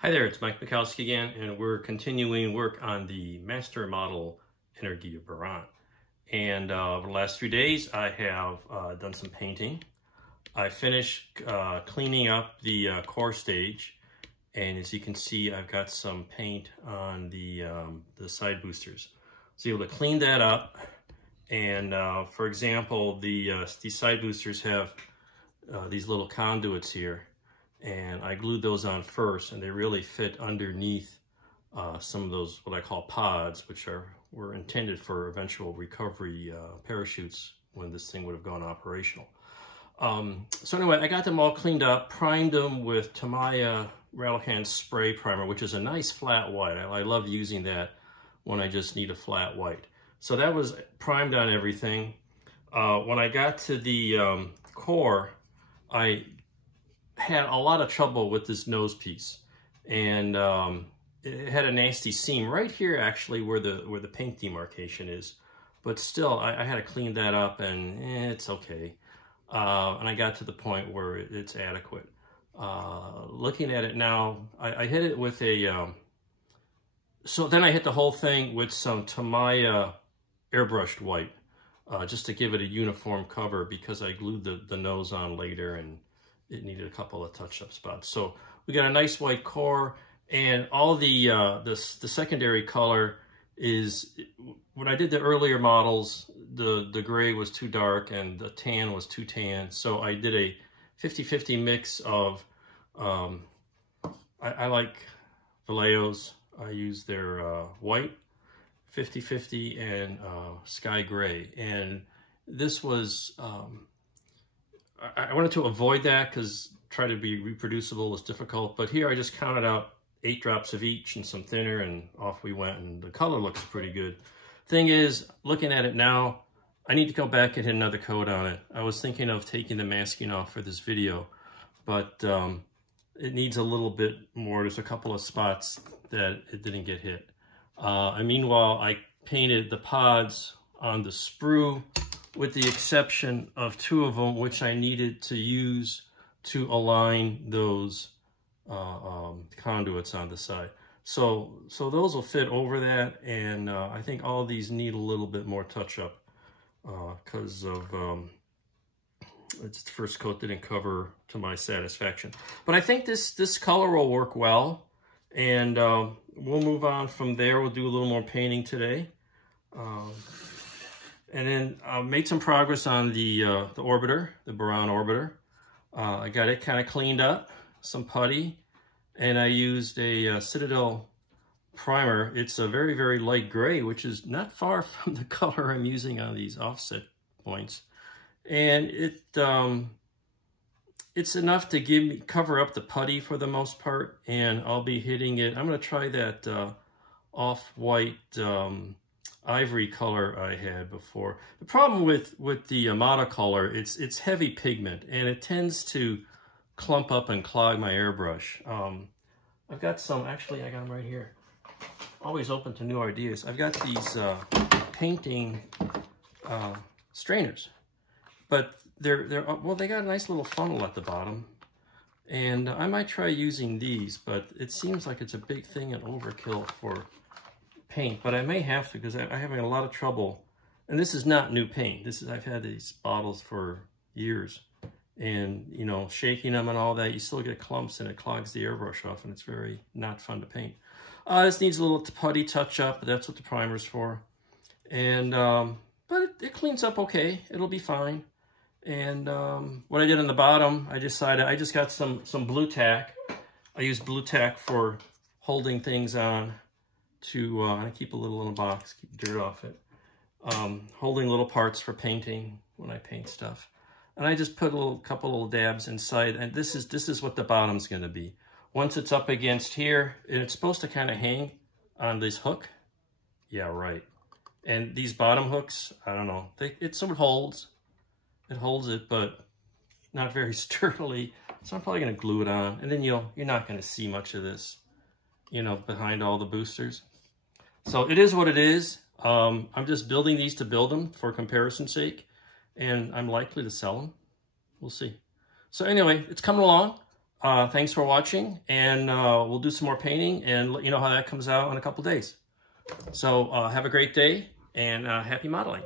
Hi there, it's Mike Mikowski again, and we're continuing work on the master model Energy Buran. And over the last few days, I have done some painting. I finished cleaning up the core stage, and as you can see, I've got some paint on the side boosters. So able to clean that up, and for example, these side boosters have these little conduits here. And I glued those on first, and they really fit underneath some of those, what I call pods, which were intended for eventual recovery parachutes when this thing would have gone operational. So anyway, I got them all cleaned up, primed them with Tamiya rattle can spray primer, which is a nice flat white. I love using that when I just need a flat white. So that was primed on everything. When I got to the core, I had a lot of trouble with this nose piece, and it had a nasty seam right here, actually, where the paint demarcation is. But still, I had to clean that up, and it's okay. And I got to the point where it's adequate. Looking at it now, I hit it with a. So then I hit the whole thing with some Tamiya airbrushed white, just to give it a uniform cover, because I glued the nose on later, and it needed a couple of touch-up spots. So we got a nice white core, and all the secondary color is, when I did the earlier models, the gray was too dark and the tan was too tan. So I did a 50-50 mix of, I like Vallejos. I use their white 50-50 and sky gray. And this was, I wanted to avoid that because try to be reproducible was difficult. But here I just counted out 8 drops of each and some thinner, and off we went. And the color looks pretty good. Thing is, looking at it now, I need to go back and hit another coat on it. I was thinking of taking the masking off for this video, but it needs a little bit more. There's a couple of spots that it didn't get hit. And meanwhile, I painted the pods on the sprue, with the exception of 2 of them, which I needed to use to align those conduits on the side. So those will fit over that, and I think all of these need a little bit more touch-up because of the first coat didn't cover to my satisfaction. But I think this color will work well, and we'll move on from there. We'll do a little more painting today. And then I made some progress on the orbiter, the Buran orbiter. I got it kind of cleaned up, some putty, and I used a Citadel primer. It's a very, very light gray, which is not far from the color I'm using on these offset points. And it's enough to cover up the putty for the most part, and I'll be hitting it. I'm going to try that off-white ivory color I had before. The problem with the Amada color, it's heavy pigment, and it tends to clump up and clog my airbrush. I've got some, actually I got them right here. Always open to new ideas. I've got these painting strainers, but well, they got a nice little funnel at the bottom, and I might try using these, but it seems like it's a big thing and overkill for paint, but I may have to, because I'm having a lot of trouble. And this is not new paint. I've had these bottles for years, and you know, shaking them and all that, you still get clumps, and it clogs the airbrush off, and it's very not fun to paint. This needs a little putty touch up, but that's what the primer's for. And but it cleans up okay. It'll be fine. And what I did on the bottom, I decided I just got some blue tack. I use blue tack for holding things on. I keep a little in a box, keep dirt off it. Holding little parts for painting when I paint stuff. And I just put a couple little dabs inside, and this is what the bottom's going to be. Once it's up against here, and it's supposed to kind of hang on this hook. Yeah, right. And these bottom hooks, I don't know, it sort of holds. It holds it, but not very sturdily. So I'm probably going to glue it on, and then you're not going to see much of this, you know, behind all the boosters. So it is what it is. I'm just building these to build them for comparison's sake, and I'm likely to sell them. We'll see. So anyway, it's coming along. thanks for watching, and we'll do some more painting and let you know how that comes out in a couple days. So have a great day, and happy modeling.